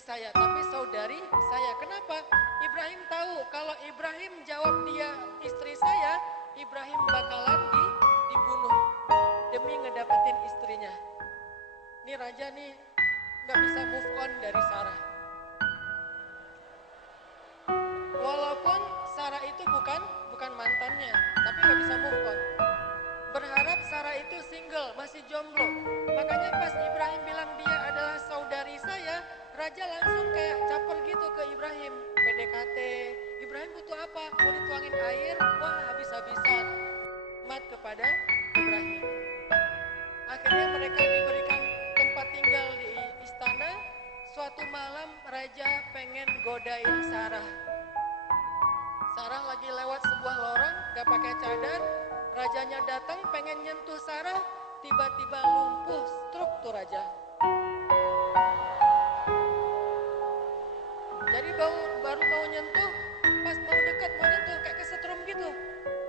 saya, tapi saudari saya. Kenapa? Ibrahim tahu kalau Ibrahim jawab dia istri saya, Ibrahim bakalan dibunuh demi ngedapetin istrinya. Ini raja nih nggak bisa move on dari Sarah. Walaupun Sarah itu bukan mantannya, tapi nggak bisa move on. Berharap Sarah itu single, masih jomblo. Makanya pas Ibrahim bilang dia adalah saudari saya, raja langsung kayak caper gitu ke Ibrahim. PDKT, Ibrahim butuh apa? Mau dituangin air? Wah, habis-habisan. Mat kepada Ibrahim. Akhirnya mereka diberikan tempat tinggal di istana. Suatu malam raja pengen godain Sarah. Sarah lagi lewat sebuah lorong, gak pakai cadar. Rajanya datang pengen nyentuh Sarah, tiba-tiba lumpuh, stroke tuh raja. Jadi baru mau nyentuh, pas mau dekat mau nyentuh kayak kesetrum gitu.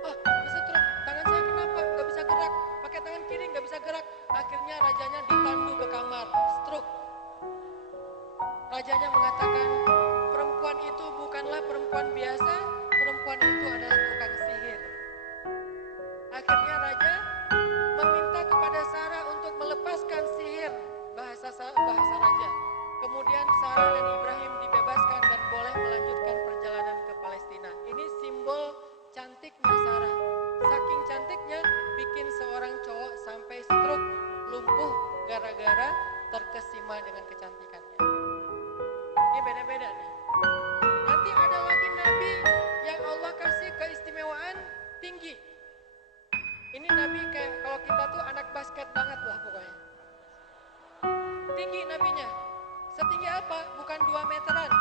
Oh, kesetrum, tangan saya kenapa? Gak bisa gerak, pakai tangan kiri gak bisa gerak. Akhirnya rajanya ditandu ke kamar, stroke. Rajanya mengatakan, perempuan itu bukanlah perempuan biasa, perempuan itu adalah tukang sihir. Akhirnya raja meminta kepada Sarah untuk melepaskan sihir, bahasa raja. Kemudian Sarah dan Ibrahim dibebaskan dan boleh melanjutkan perjalanan ke Palestina. Ini simbol cantiknya Sarah. Saking cantiknya bikin seorang cowok sampai stroke, lumpuh gara-gara terkesima dengan kecantikannya. Ini beda-beda nih. Nanti ada lagi nabi yang Allah kasih keistimewaan tinggi. Ini nabi kayak kalau kita tuh anak basket banget lah pokoknya. Tinggi nabinya. Setinggi apa? Bukan 2 meteran.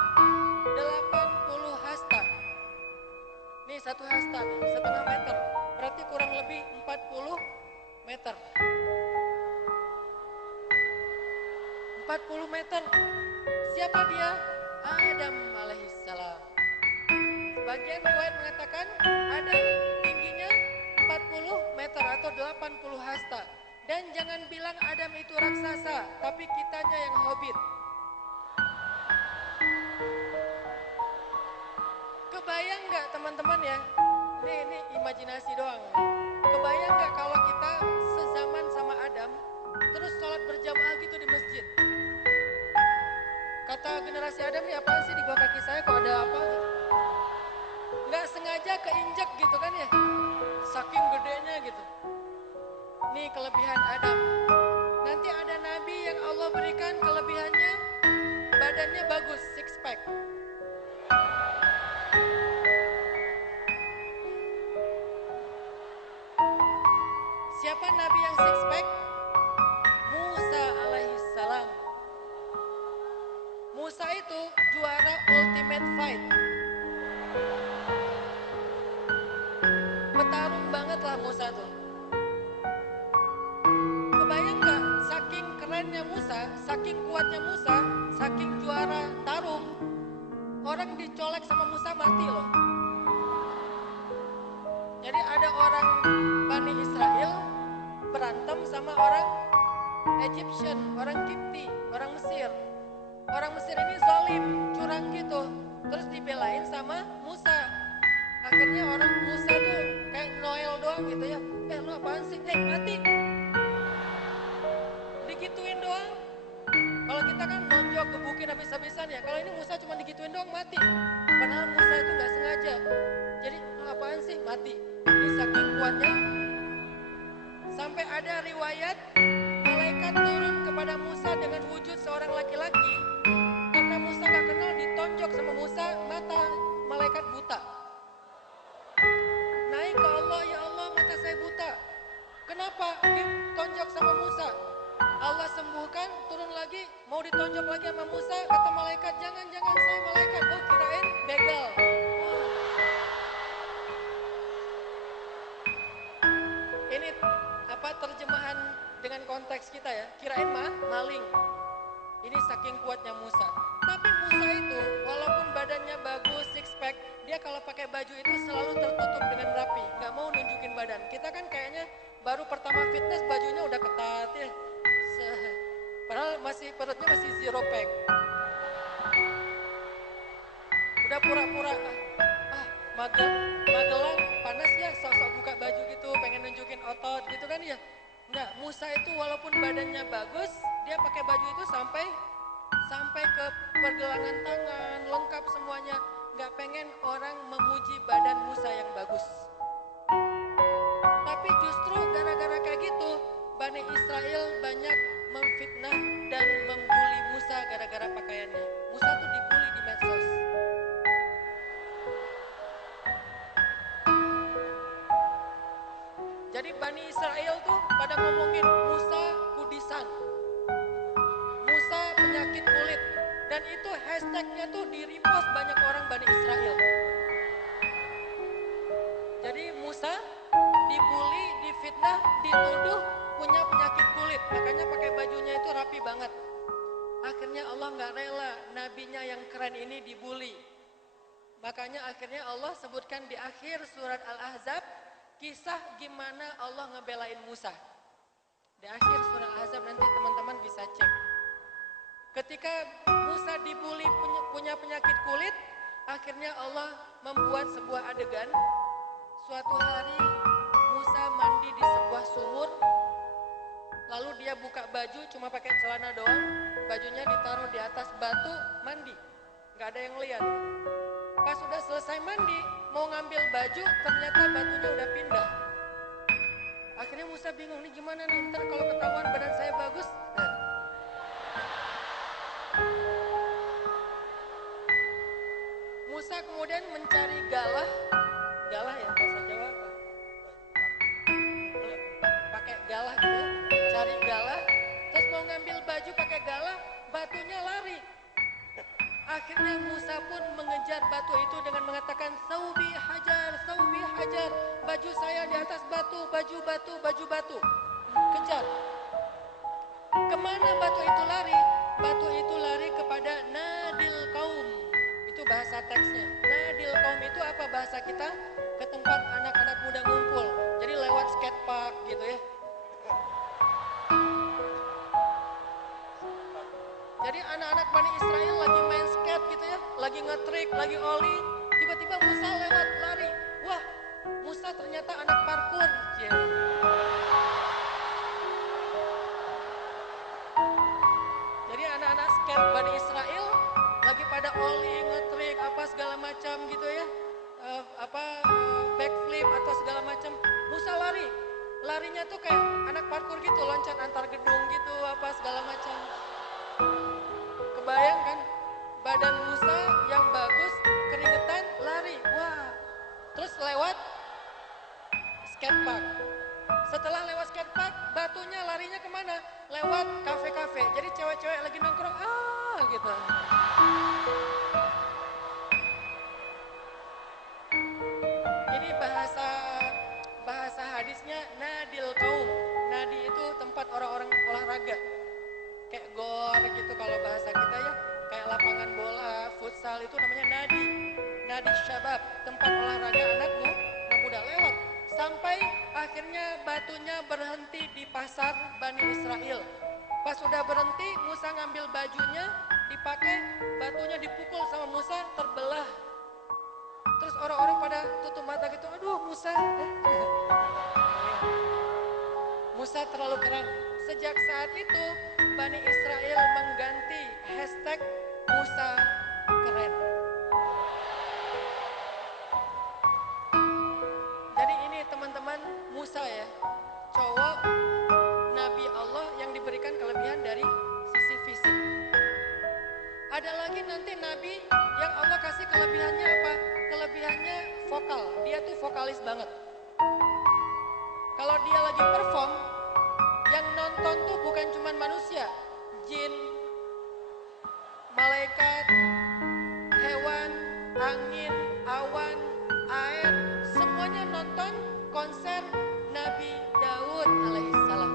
80 hasta. Nih 1 hasta nih, setengah meter. Berarti kurang lebih 40 meter. 40 meter. Siapa dia? Adam alaihissalam. Sebagian riwayat mengatakan Adam tingginya 40 meter atau 80 hasta. Dan jangan bilang Adam itu raksasa, tapi kitanya yang hobbit. Kebayang gak teman-teman ya? Ini imajinasi doang. Kebayang gak kalau kita sezaman sama Adam, terus sholat berjamaah gitu di masjid? Kata generasi Adam nih, apaan sih di bawah kaki saya kok ada apa gitu? Gak sengaja keinjak gitu kan ya? Saking gedenya gitu. Nih kelebihan Adam. Nanti ada nabi yang Allah berikan kelebihannya, badannya bagus, six pack. Siapa nabi yang six pack? Musa alaihissalam. Musa itu juara ultimate fight. Petarung banget lah Musa tuh. Kebayang gak saking kerennya Musa, saking kuatnya Musa, saking juara tarung, orang dicolek sama Musa mati loh. Jadi ada orang Bani Israel berantem sama orang Egyptian, orang Kipti, orang Mesir. Orang Mesir ini zalim, curang gitu. Terus dibelain sama Musa. Akhirnya orang Musa tuh kayak Noel doang gitu ya. Lu apaan sih? Mati. Digituin doang. Kalau kita kan nonjok gebukin habis-habisan ya. Kalau ini Musa cuma digituin doang mati. Padahal Musa itu gak sengaja. Jadi lu apaan sih? Mati. Ini saking kuatnya. Sampai ada riwayat malaikat turun kepada Musa dengan wujud seorang laki-laki. Karena Musa gak kenal, ditonjok sama Musa, mata malaikat buta. Naik ke Allah, ya Allah mata saya buta. Kenapa? Ditonjok sama Musa. Allah sembuhkan, turun lagi, mau ditonjok lagi sama Musa. Kata malaikat, jangan saya malaikat. Oh kirain begal. Ini apa terjemahan dengan konteks kita ya, kirain maling. Ini saking kuatnya Musa. Tapi Musa itu walaupun badannya bagus, six pack, dia kalau pakai baju itu selalu tertutup dengan rapi, nggak mau nunjukin badan. Kita kan kayaknya baru pertama fitness bajunya udah ketat ya. Padahal perutnya masih zero pack. udah pura-pura Magelang panas ya, sok-sok buka baju gitu, pengen nunjukin otot gitu kan ya. Enggak, Musa itu walaupun badannya bagus, dia pakai baju itu sampai ke pergelangan tangan, lengkap semuanya. Enggak pengen orang memuji badan Musa yang bagus. Tapi justru gara-gara kayak gitu, Bani Israel banyak memfitnah dan membuli Musa gara-gara pakaiannya. Musa tuh dibully di medsos. Jadi Bani Israel tuh pada ngomongin Musa kudisan, Musa penyakit kulit. Dan itu hashtagnya tuh di repost banyak orang Bani Israel. Jadi Musa dibully, difitnah, dituduh punya penyakit kulit. Makanya pakai bajunya itu rapi banget. Akhirnya Allah gak rela nabinya yang keren ini dibully. Makanya akhirnya Allah sebutkan di akhir surat Al-Ahzab kisah gimana Allah ngebelain Musa. Di akhir surat Al-Ahzab nanti teman-teman bisa cek. Ketika Musa dibully punya penyakit kulit, akhirnya Allah membuat sebuah adegan. Suatu hari Musa mandi di sebuah sumur, lalu dia buka baju cuma pakai celana doang, bajunya ditaruh di atas batu, mandi. Gak ada yang lihat. Pas udah selesai mandi, mau ngambil baju, ternyata batunya udah pindah. Akhirnya Musa bingung, nih gimana nih, ntar kalau ketahuan badan saya bagus. Musa kemudian mencari galah ya bahasa Jawa apa? Pakai galah gitu ya, cari galah, terus mau ngambil baju pakai galah, batunya lari. Akhirnya Musa pun mengejar batu itu dengan mengatakan saubi hajar, baju saya di atas batu, baju batu. Kejar. Kemana batu itu lari? Batu itu lari kepada Nadil Kaum. Itu bahasa teksnya. Nadil Kaum itu apa bahasa kita? Ke tempat anak-anak muda ngumpul. Jadi lewat skatepark gitu ya. Jadi anak-anak Bani Israel lagi main skate gitu ya, lagi ngetrik, lagi oli, tiba-tiba Musa lewat lari. Wah, Musa ternyata anak parkur. Jadi anak-anak skate Bani Israel lagi pada oli, ngetrik, apa segala macam gitu ya, backflip atau segala macam. Musa lari, larinya tuh kayak anak parkur gitu, loncat antar gedung gitu, apa segala macam. Kebayang kan, badan Musa yang bagus, keringetan, lari, wah. Terus lewat skatepark. Setelah lewat skatepark, batunya larinya kemana? Lewat kafe-kafe. Jadi cewek-cewek lagi nongkrong, gitu. Ini bahasa hadisnya Nadil Kaum. Nadi itu tempat orang-orang olahraga. Kayak gor gitu kalau bahasa kita ya. Kayak lapangan bola, futsal itu namanya nadi. Nadi syabab, tempat olahraga anak muda lewat. Sampai akhirnya batunya berhenti di pasar Bani Israel. Pas udah berhenti, Musa ngambil bajunya, dipakai, batunya dipukul sama Musa, terbelah. Terus orang-orang pada tutup mata gitu, aduh Musa. Musa terlalu keren. Sejak saat itu, Bani Israel mengganti hashtag Musa keren. Jadi ini teman-teman, Musa ya, cowok Nabi Allah yang diberikan kelebihan dari sisi fisik. Ada lagi nanti Nabi yang Allah kasih kelebihannya apa? Kelebihannya vokal, dia tuh vokalis banget. Kalau dia lagi perform, yang nonton tuh bukan cuma manusia, jin, malaikat, hewan, angin, awan, air, semuanya nonton konser Nabi Daud alaihissalam.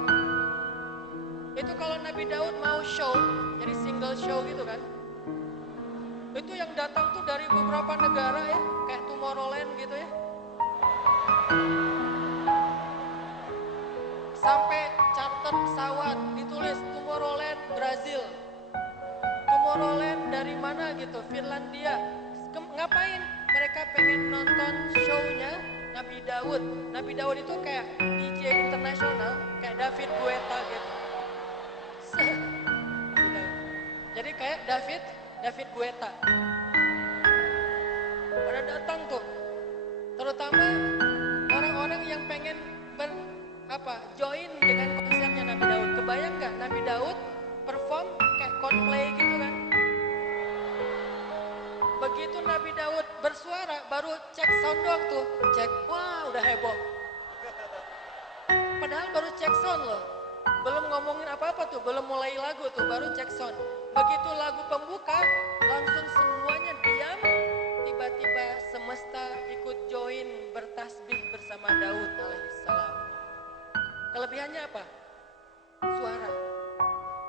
Itu kalau Nabi Daud mau show, jadi single show gitu kan, itu yang datang tuh dari beberapa negara ya, kayak Tomorrowland gitu ya. Sampai charter pesawat ditulis Tomorrowland Brazil, Tomorrowland dari mana gitu, Finlandia. Ngapain? Mereka pengen nonton show-nya Nabi Daud. Nabi Daud itu kayak DJ internasional, kayak David Guetta gitu. Jadi kayak David Guetta. Pada datang tuh, terutama orang-orang yang pengen join dengan konsernya Nabi Daud. Kebayang nggak Nabi Daud perform kayak Coldplay gitu kan? Begitu Nabi Daud bersuara, baru cek sound doang tuh, cek, wah udah heboh. Padahal baru cek sound loh, belum ngomongin apa-apa tuh, belum mulai lagu tuh, baru cek sound. Begitu lagu pembuka, langsung semuanya diam, tiba-tiba semesta ikut join bertasbih bersama Daud alaihissalam. Kelebihannya apa? Suara.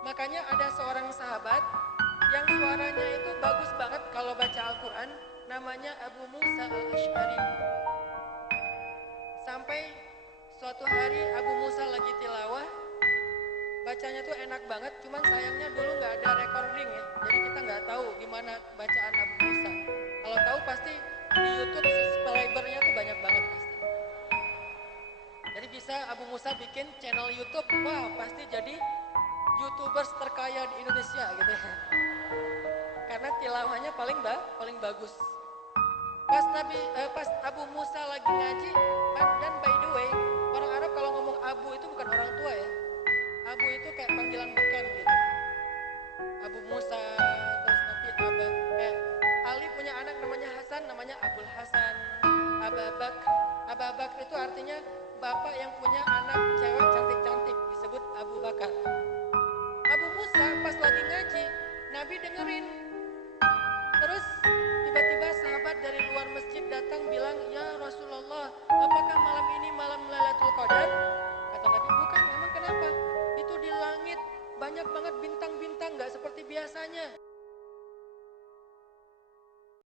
Makanya ada seorang sahabat yang suaranya itu bagus banget kalau baca Al-Quran, namanya Abu Musa al-Ash'ari. Sampai suatu hari Abu Musa lagi tilawah, bacanya tuh enak banget, cuman sayangnya dulu nggak ada recording ya, jadi kita nggak tahu gimana bacaan Abu Musa. Kalau tahu pasti di YouTube subscribernya tuh banyak banget pasti. Jadi bisa Abu Musa bikin channel YouTube, wah pasti jadi YouTubers terkaya di Indonesia gitu ya. Karena tilawahnya paling bagus. Pas Abu Musa lagi ngaji, dan by the way, orang Arab kalau ngomong Abu itu bukan orang tua ya. Abu itu kayak panggilan beken gitu. Abu Musa, terus nanti kayak Ali punya anak namanya Hasan, namanya Abul Hasan. Ababak itu artinya bapak yang punya anak cewek cantik-cantik, disebut Abu Bakar. Abu Musa pas lagi ngaji, Nabi dengerin